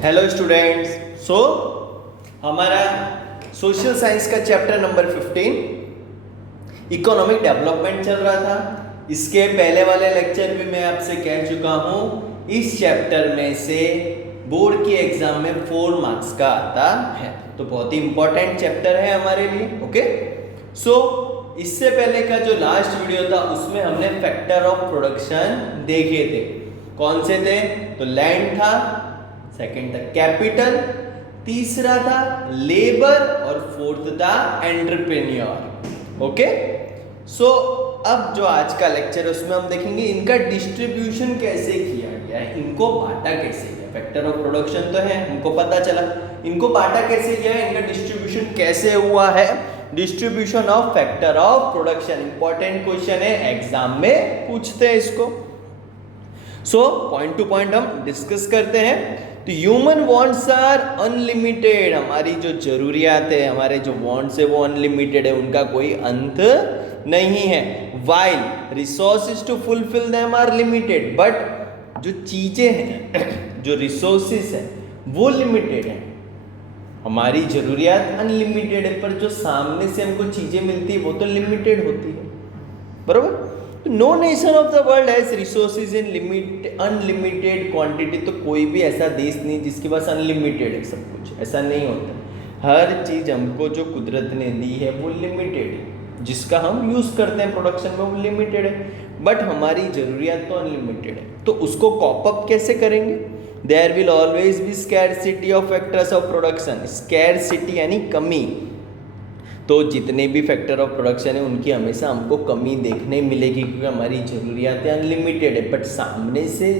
Hello students. So हमारा social science का chapter number 15 economic development चल रहा था। इसके पहले वाले लेक्चर भी मैं आपसे कह चुका हूँ, इस चैप्टर में से बोर्ड के एग्जाम में 4 मार्क्स का आता है, तो बहुत ही इंपॉर्टेंट चैप्टर है हमारे लिए। ओके, सो इससे पहले का जो लास्ट वीडियो था उसमें हमने फैक्टर ऑफ प्रोडक्शन देखे थे। कौन से थे? तो लैंड था, सेकंड था कैपिटल, तीसरा था लेबर और फोर्थ था एंटरप्रेन्योर। ओके, सो अब जो आज का लेक्चर है उसमें हम देखेंगे इनका डिस्ट्रीब्यूशन कैसे किया गया है, इनको बांटा कैसे गया। फैक्टर ऑफ प्रोडक्शन तो है, हमको पता चला, इनको बांटा कैसे गया है, इनका डिस्ट्रीब्यूशन कैसे हुआ है। Distribution of factor of production important question है, एग्जाम में पूछते हैं इसको। सो पॉइंट टू पॉइंट हम डिस्कस करते हैं। तो ह्यूमन वांट्स आर अनलिमिटेड, हमारी जो जरूरियात है, हमारे जो वांट्स है वो अनलिमिटेड है, उनका कोई अंत नहीं है। While resources to fulfil them are limited, but जो चीजें हैं, जो रिसोर्सेज है वो लिमिटेड है। हमारी जरूरियात अनलिमिटेड है, पर जो सामने से हमको चीजें मिलती है वो तो लिमिटेड होती है, बरोबर। No nation of the world has resources in unlimited quantity. तो कोई भी ऐसा देश नहीं जिसके पास अनलिमिटेड है सब कुछ, ऐसा नहीं होता। हर चीज हमको जो कुदरत ने दी है वो लिमिटेड है, जिसका हम यूज करते हैं प्रोडक्शन में वो लिमिटेड है, बट हमारी जरूरियात तो अनलिमिटेड है। तो उसको कॉप अप कैसे करेंगे? There will always be scarcity of factors of production. Scarcity यानी कमी, तो जितने भी फैक्टर ऑफ प्रोडक्शन है उनकी हमेशा हमको कमी देखने मिलेगी, क्योंकि हमारी ज़रूरियातें अनलिमिटेड है, बट सामने से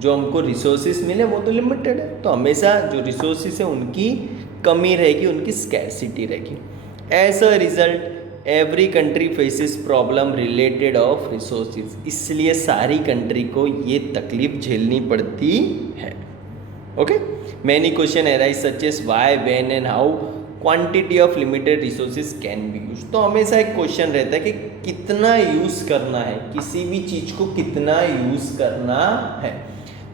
जो हमको रिसोर्सेज मिले वो तो लिमिटेड है। तो हमेशा जो रिसोर्सेज है उनकी कमी रहेगी, उनकी स्कैरसिटी रहेगी। As a result every country faces problem related of resources, इसलिए सारी कंट्री को ये तकलीफ झेलनी पड़ती है। Okay, many question arise such as why, when and how quantity of limited resources can be use. तो हमेशा एक क्वेश्चन रहता है कि कितना यूज़ करना है, किसी भी चीज़ को कितना यूज़ करना है।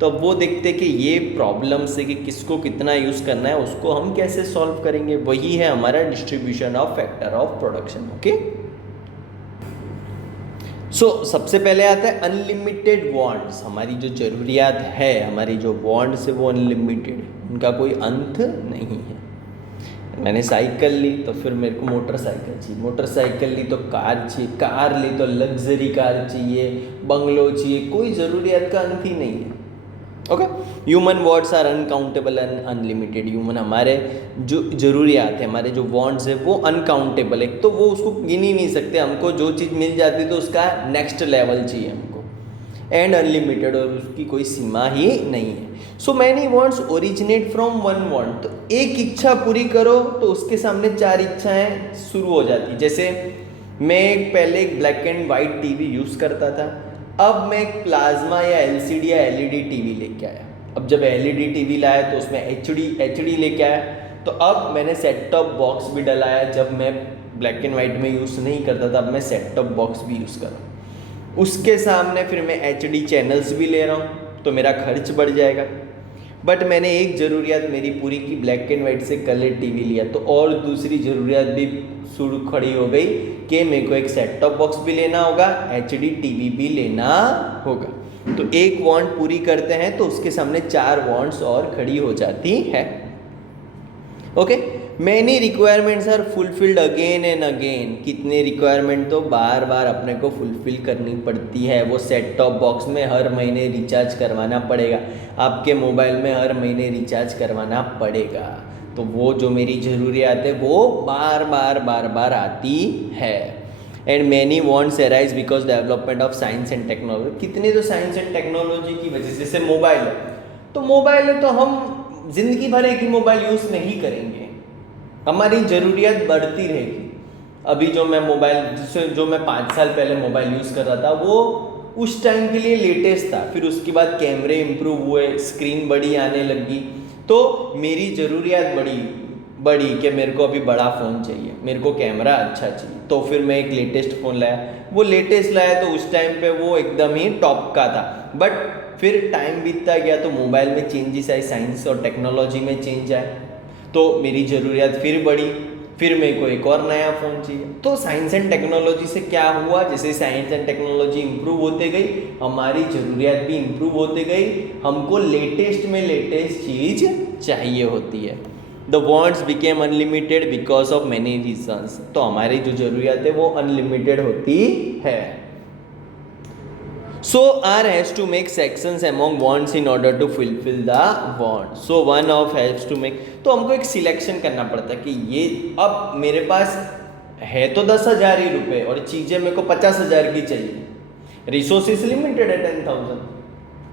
तो अब वो देखते हैं कि ये प्रॉब्लम से कि किसको कितना यूज़ करना है, उसको हम कैसे सॉल्व करेंगे। वही है हमारा distribution of factor of production. Okay, so सबसे पहले आता है अनलिमिटेड वांट्स। हमारी जो जरूरियात है, हमारी जो वांट्स है वो अनलिमिटेड है, उनका कोई अंत नहीं है। मैंने साइकिल ली तो फिर मेरे को मोटरसाइकिल चाहिए, मोटरसाइकिल ली तो कार चाहिए, कार ली तो लग्जरी कार चाहिए, बंगलो चाहिए, कोई ज़रूरियात का अंत ही नहीं है। Okay, human wants are uncountable and unlimited. Human हमारे जो ज़रूरियात है, हमारे जो वांट्स है वो अनकाउंटेबल है, तो वो उसको गिन ही नहीं सकते। हमको जो चीज़ मिल जाती है तो उसका नेक्स्ट लेवल चाहिए हमको, एंड अनलिमिटेड, और उसकी कोई सीमा ही नहीं है। So many wants originate from one want. तो एक इच्छा पूरी करो तो उसके सामने 4 इच्छाएं शुरू हो जाती। जैसे मैं पहले एक black and white TV use करता था, अब मैं एक प्लाज्मा या एलसीडी या एलईडी टीवी लेके आया। अब जब एलईडी टीवी लाया तो उसमें एचडी लेके आया, तो अब मैंने सेट टॉप बॉक्स भी डलाया। जब मैं ब्लैक एंड वाइट में यूज़ नहीं करता था, अब मैं सेट टॉप बॉक्स भी यूज़ कर रहा हूँ। उसके सामने फिर मैं एचडी चैनल्स भी ले रहा हूँ, तो मेरा खर्च बढ़ जाएगा। बट मैंने एक ज़रूरियात मेरी पूरी की, ब्लैक एंड वाइट से कलर टीवी लिया, तो और दूसरी ज़रूरियात भी शुरू खड़ी हो गई कि मेरे को एक सेट टॉप बॉक्स भी लेना होगा, एचडी टीवी भी लेना होगा। तो एक वांट पूरी करते हैं तो उसके सामने 4 वांट्स और खड़ी हो जाती है। Okay, many requirements are fulfilled again and again. कितने रिक्वायरमेंट तो बार बार अपने को फुलफिल करनी पड़ती है। वो सेट टॉप बॉक्स में हर महीने रिचार्ज करवाना पड़ेगा, आपके मोबाइल में हर महीने रिचार्ज करवाना पड़ेगा। तो वो जो मेरी ज़रूरियात है वो बार बार आती है। And many wants arise because development of science and technology. कितने तो साइंस एंड टेक्नोलॉजी की वजह से, जैसे मोबाइल है, तो मोबाइल है तो हम जिंदगी भर एक ही मोबाइल यूज़ नहीं करेंगे, हमारी ज़रूरियात बढ़ती रहेगी। अभी जो मैं मोबाइल, जो मैं 5 साल पहले मोबाइल यूज़ कर रहा था वो उस टाइम के लिए लेटेस्ट था। फिर उसके बाद कैमरे इम्प्रूव हुए, स्क्रीन बड़ी आने लगी, तो मेरी ज़रूरियात बड़ी कि मेरे को अभी बड़ा फ़ोन चाहिए, मेरे को कैमरा अच्छा चाहिए। तो फिर मैं एक लेटेस्ट फ़ोन लाया। वो लेटेस्ट लाया तो उस टाइम पे वो एकदम ही टॉप का था, बट फिर टाइम बीतता गया तो मोबाइल में चेंजेस आए, साइंस और टेक्नोलॉजी में चेंज आए, तो मेरी ज़रूरियात फिर बढ़ी, फिर मेरे को एक और नया फ़ोन चाहिए। तो साइंस एंड टेक्नोलॉजी से क्या हुआ, जैसे साइंस एंड टेक्नोलॉजी इम्प्रूव होते गई, हमारी ज़रूरियात भी इम्प्रूव होते गई, हमको लेटेस्ट में लेटेस्ट चीज़ चाहिए होती है। The wants became unlimited because of many reasons, तो हमारी जो ज़रूरियात है वो अनलिमिटेड होती है। So R has to make sections among wants in order to fulfill the want. So one of has to make, तो हमको एक सिलेक्शन करना पड़ता है कि ये अब मेरे पास है तो 10,000 ही रुपये और चीज़ें मेरे को 50,000 की चाहिए, रिसोर्सेज लिमिटेड है 10,000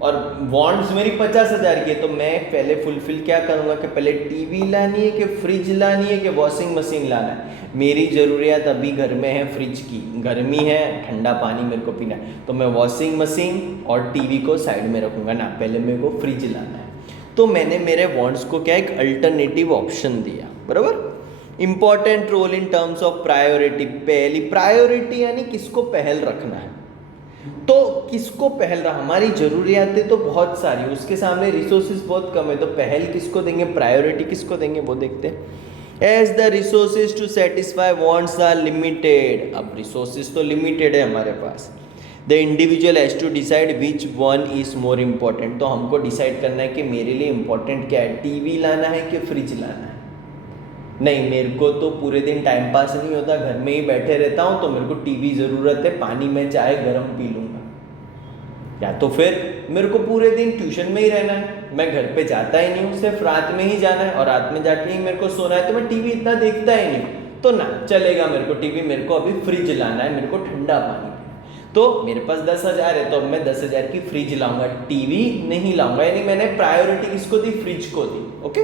और वांट्स मेरी 50,000 की है, तो मैं पहले फुलफिल क्या करूँगा कि पहले टीवी लानी है कि फ्रिज लानी है कि वॉशिंग मशीन लाना है। मेरी ज़रूरियात अभी घर में है फ्रिज की, गर्मी है, ठंडा पानी मेरे को पीना है, तो मैं वॉशिंग मशीन और टीवी को साइड में रखूँगा ना, पहले मेरे को फ्रिज लाना है। तो मैंने मेरे वांट्स को क्या एक अल्टरनेटिव ऑप्शन दिया, बराबर। Important role in terms of priority, पहली प्रायोरिटी यानी किसको पहल रखना है, तो किसको पहल रहा, हमारी ज़रूरियातें तो बहुत सारी, उसके सामने रिसोर्सेज बहुत कम है, तो पहल किसको देंगे, प्रायोरिटी किसको देंगे, वो देखते हैं। As the resources to satisfy wants are limited, अब रिसोर्सेज तो लिमिटेड है हमारे पास, the individual has to decide which one is more important, तो हमको डिसाइड करना है कि मेरे लिए इम्पोर्टेंट क्या है, टीवी लाना है कि फ्रिज लाना है। नहीं, मेरे को तो पूरे दिन टाइम पास नहीं होता, घर में ही बैठे रहता हूँ, तो मेरे को टीवी ज़रूरत है, पानी में चाय गर्म पी लूँगा, या तो फिर मेरे को पूरे दिन ट्यूशन में ही रहना है, मैं घर पे जाता ही नहीं हूँ, सिर्फ रात में ही जाना है और रात में जाके ही मेरे को सोना है, तो मैं टीवी इतना देखता ही नहीं, तो ना चलेगा मेरे को टीवी, मेरे को अभी फ्रिज लाना है, मेरे को ठंडा पानी पीना है। तो मेरे पास 10,000 है, तो अब मैं 10,000 की फ्रिज लाऊंगा, टीवी नहीं लाऊंगा, यानी मैंने प्रायोरिटी किसको दी, फ्रिज को दी। Okay,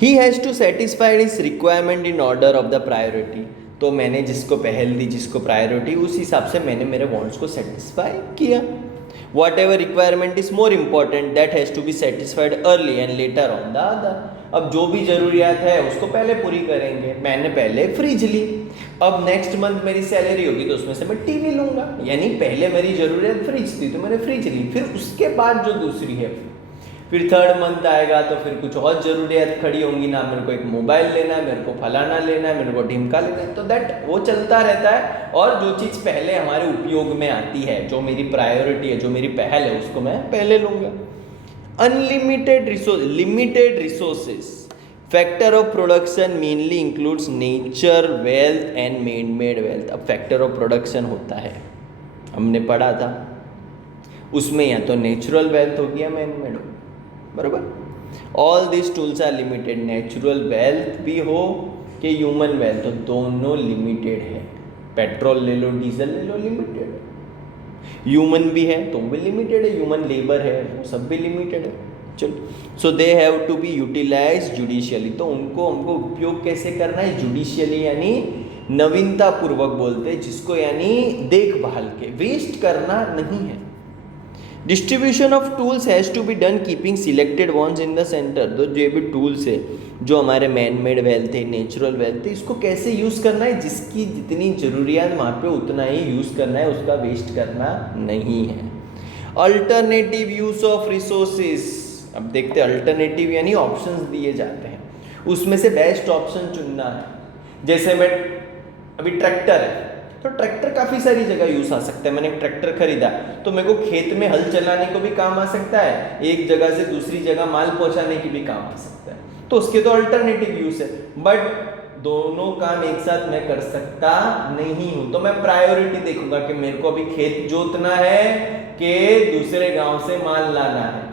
he has to satisfied his requirement in order of the priority, तो मैंने जिसको पहल दी, जिसको प्रायोरिटी, उस हिसाब से मैंने मेरे वांट्स को सेटिस्फाई किया। Whatever requirement is more important that has to be satisfied early and later on the other, अब जो भी ज़रूरियात है उसको पहले पूरी करेंगे। मैंने पहले फ्रिज ली, अब नेक्स्ट मंथ मेरी सैलरी होगी तो उसमें से मैं टीवी लूँगा, यानी पहले मेरी ज़रूरियत फ्रिज थी तो मैंने फ्रिज ली, फिर उसके बाद जो दूसरी है, फिर थर्ड मंथ आएगा तो फिर कुछ और ज़रूरियात खड़ी होंगी ना, मेरे को एक मोबाइल लेना है, मेरे को फलाना लेना है, मेरे को ढिमका लेना है, तो दैट वो चलता रहता है। और जो चीज़ पहले हमारे उपयोग में आती है, जो मेरी प्रायोरिटी है, जो मेरी पहल है, उसको मैं पहले लूँगा। Unlimited resource, limited resources, factor of production mainly includes nature, wealth and man made wealth. अब फैक्टर ऑफ प्रोडक्शन होता है, हमने पढ़ा था, उसमें या तो नेचुरल वेल्थ हो गया, मैन मेड हो, बराबर। All this tools are limited, natural wealth भी हो कि ह्यूमन वेल्थ, तो दोनों लिमिटेड है। पेट्रोल ले लो, डीजल ले लो, लिमिटेड है। ह्यूमन भी है तो भी लिमिटेड है, ह्यूमन लेबर है वो सब भी लिमिटेड है। चलो, so they have to be utilise judicially, तो उनको हमको उपयोग कैसे करना है, जुडिशियली यानी नवीनता पूर्वक बोलते हैं जिसको, यानी देखभाल के, वेस्ट करना नहीं है। Distribution of tools has to be done keeping selected ones in the centre, तो जो भी टूल्स है, जो हमारे मैन मेड वेल्थ है, नेचुरल वेल्थ है, इसको कैसे यूज़ करना है, जिसकी जितनी ज़रूरियात वहाँ पे उतना ही यूज़ करना है, उसका वेस्ट करना नहीं है। अल्टरनेटिव यूज़ ऑफ रिसोर्सेज, अब देखते हैं, अल्टरनेटिव यानी ऑप्शंस दिए जाते हैं, उसमें से बेस्ट ऑप्शन चुनना है। जैसे मैं अभी ट्रैक्टर है, तो ट्रैक्टर काफ़ी सारी जगह यूज़ आ सकता है। मैंने एक ट्रैक्टर खरीदा तो मेरे को खेत में हल चलाने को भी काम आ सकता है, एक जगह से दूसरी जगह माल पहुंचाने की भी काम आ सकता है, तो उसके तो अल्टरनेटिव यूज़ है। बट दोनों काम एक साथ मैं कर सकता नहीं हूँ, तो मैं प्रायोरिटी देखूंगा कि मेरे को अभी खेत जोतना है कि दूसरे गाँव से माल लाना है,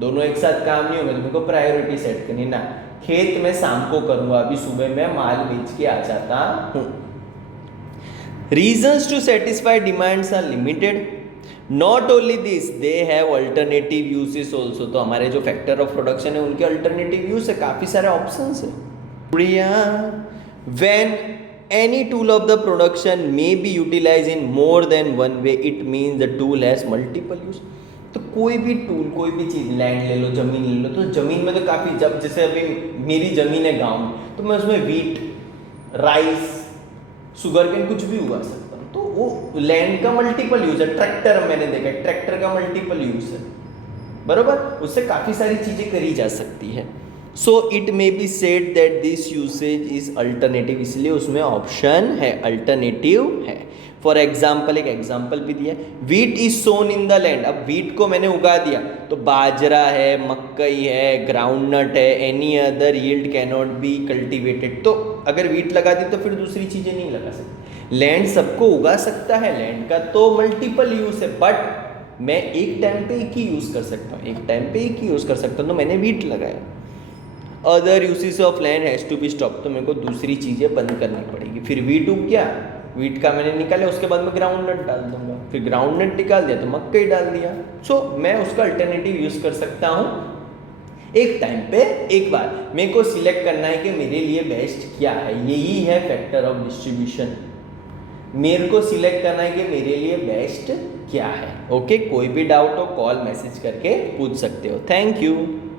दोनों एक साथ काम नहीं होगा, तो मेरे को प्रायोरिटी सेट करनी ना, खेत में शाम को करूँगा, अभी सुबह मैं माल बेच के आ जाता हूँ। Reasons to satisfy demands are limited. Not only this, they have alternative uses also. तो हमारे जो फैक्टर ऑफ प्रोडक्शन है उनके अल्टरनेटिव यूज है, काफ़ी सारे ऑप्शंस है। When any tool of the production may be utilized in more than one way, it means the tool has multiple use. तो कोई भी टूल, कोई भी चीज़, लैंड ले लो, ज़मीन ले लो, तो ज़मीन में तो काफ़ी, जब जैसे अभी मेरी ज़मीन है गाँव में, तो मैं उसमें वीट, राइस, शुगर केन कुछ भी उगा सकता हूँ, तो वो लैंड का मल्टीपल यूज है। ट्रैक्टर मैंने देखा, ट्रैक्टर का मल्टीपल यूज है, बरोबर, उससे काफ़ी सारी चीज़ें करी जा सकती है। So it may be said that this usage is alternative, इसलिए उसमें ऑप्शन है, अल्टरनेटिव है। फॉर एग्जाम्पल, एक एग्जाम्पल भी दिया, wheat is sown in the land. अब वीट को मैंने उगा दिया तो बाजरा है, मकई है, ग्राउंडनट है, any other yield cannot be cultivated. तो अगर वीट लगा दी तो फिर दूसरी चीज़ें नहीं लगा सकते। लैंड सबको उगा सकता है, लैंड का तो मल्टीपल यूज है, बट मैं एक टाइम पे एक ही यूज़ कर सकता हूँ, एक टाइम पे एक ही यूज़ कर सकता हूँ, तो मैंने वीट लगाया। Other usage of land has to be stop, तो मेरे को दूसरी चीज़ें बंद करनी पड़ेगी। फिर वीट उग गया, वीट का मैंने निकाला, उसके बाद मैं ग्राउंडनट डाल दूंगा, फिर ग्राउंडनट निकाल दिया तो मक्कई डाल दिया। सो मैं उसका अल्टरनेटिव यूज़ कर सकता हूँ एक टाइम पे एक बार। मेरे को सिलेक्ट करना है कि मेरे लिए बेस्ट क्या है, यही है फैक्टर ऑफ डिस्ट्रीब्यूशन। मेरे को सिलेक्ट करना है कि मेरे लिए बेस्ट क्या है। ओके, कोई भी डाउट हो कॉल मैसेज करके पूछ सकते हो। Thank you.